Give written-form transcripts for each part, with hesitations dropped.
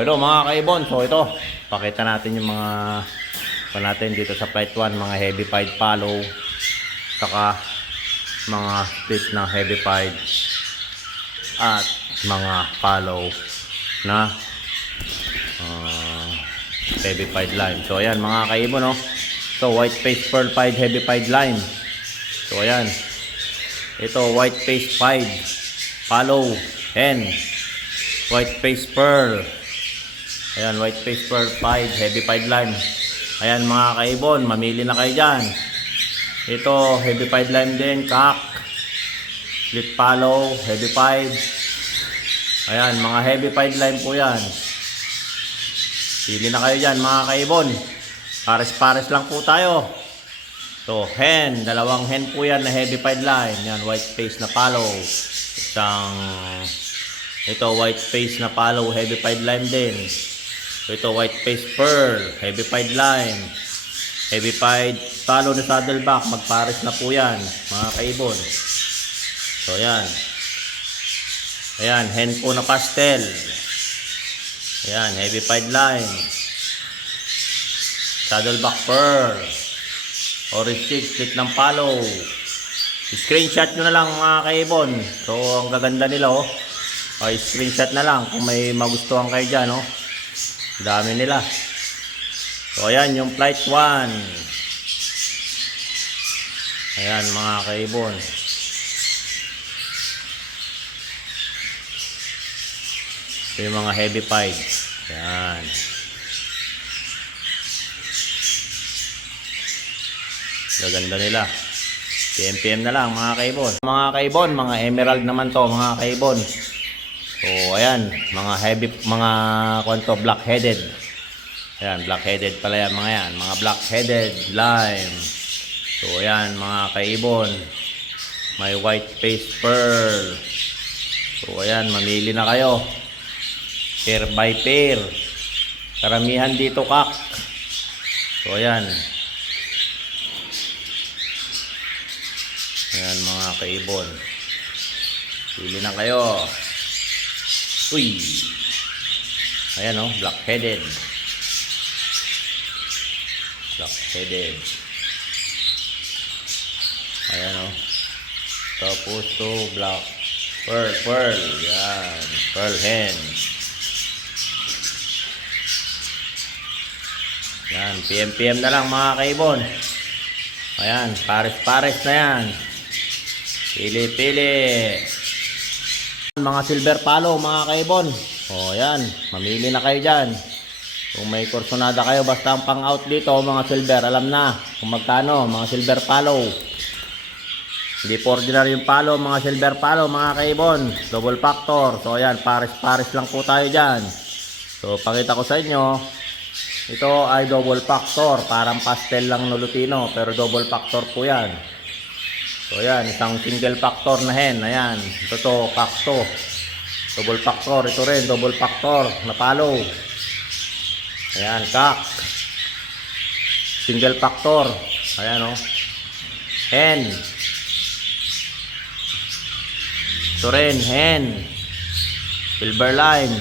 ito mga kaibon. So ito, pakita natin yung mga natin dito sa flight 1, mga heavy pied follow, saka mga split na heavy pied at mga follow na heavy pied line. So ayan mga kaibon, no? So white face pearl pied heavy pied line. So ayan, ito white face pied follow hen, white face pearl. Ayan, white face pearl pied heavy pied line. Ayan mga kaibon, mamili na kayo dyan. Ito heavy pied line din, kak, split follow, heavy pied. Ayan, mga heavy pied line po yan. Pili na kayo dyan mga kaibon. Pares-pares lang po tayo. So hen, dalawang hen po yan na heavy pied line. Yan, white face na follow. Ito white face na follow, heavy pied line din. So ito white face pearl, heavy pied line, heavy pied follow na saddleback. Magpares na po yan mga kaibon. So yan. Ayan, hen po na pastel. Ayan, heavy pied line, saddleback pearl, orange cheek, split ng follow. Screenshot nyo na lang mga kaibon. So ang gaganda nila, oh. Okay, screenshot na lang kung may magustuhan kayo dyan, oh. Dami nila. So ayan yung flight 1. Ayan mga kaibon. Ito yung mga heavy pied. Ayan. Gaganda nila. PM na lang mga kaibon. Mga kaibon, mga emerald naman to mga kaibon. So ayan, mga heavy, mga kwanto black headed. Ayan, black headed pala yan mga yan. Mga black headed lime. So ayan mga kaibon. May white face pearl. So ayan, mamili na kayo. Pair by pair. Karamihan dito kak. So ayan. Ayan mga kaibon. Pili na kayo. Uy. Ayan, oh, black headed. Black headed. Ayan, oh. Tapos to black pearl. Yan, pearl hen. Yan, PM na lang mga kaibon. Ayan, pares-pares na yan. Pili. Mga silver follow mga kaibon. O yan, mamili na kayo dyan. Kung may kursonada kayo, basta ang pang out dito mga silver, alam na kung magkano. Mga silver follow. Hindi po ordinary yung follow, mga silver follow mga kaibon. Double factor. So ayan, pares-pares lang po tayo dyan. So pakita ko sa inyo, ito ay double factor. Parang pastel lang no lutino, pero double factor po yan. So ayan, isang single factor na hen. Ayan, ito to, kakto. Double factor, ito rin, double factor na follow. Ayan, kak. Single factor. Ayan, oh. Hen. Ito rin, hen. Silver line.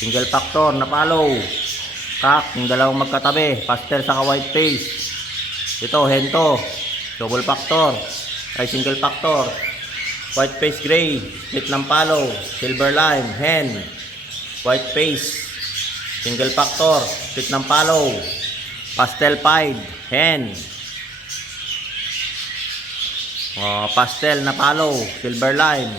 Single factor na follow. Kak, yung dalawang magkatabi. Pastel saka white face. Ito, hen to. Double factor. Ay single factor, white face gray, split ng follow, silver line, hen, white face, single factor, split ng follow, pastel pied, hen, pastel na follow, silver line,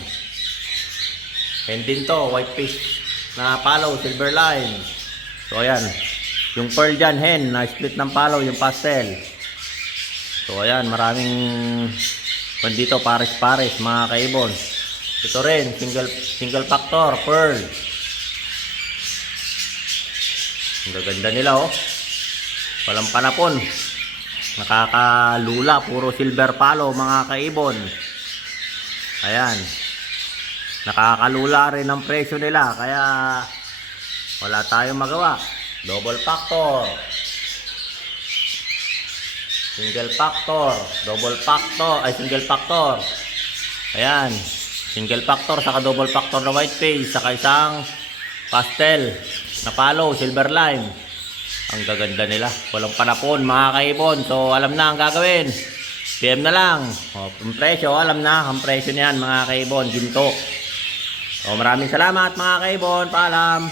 hen din to, white face na follow, silver line. So ayan, yung pearl dyan, hen, na split ng follow, yung pastel. So ayan, maraming dito pares-pares mga kaibon. Ito rin, single factor, pearl. Ang gaganda nila, oh. Walang panapon. Nakakalula, puro silver follow mga kaibon. Ayan. Nakakalula rin ang presyo nila, kaya wala tayong magawa. Double factor. Single factor, double factor, ay single factor. Ayan, single factor saka double factor na white face, saka isang pastel na palo, silver line. Ang gaganda nila. Walang panapon mga kaibon. So alam na ang gagawin. PM na lang. O, ang presyo, alam na ang presyo niyan mga kaibon. Ginto. So maraming salamat mga kaibon. Paalam.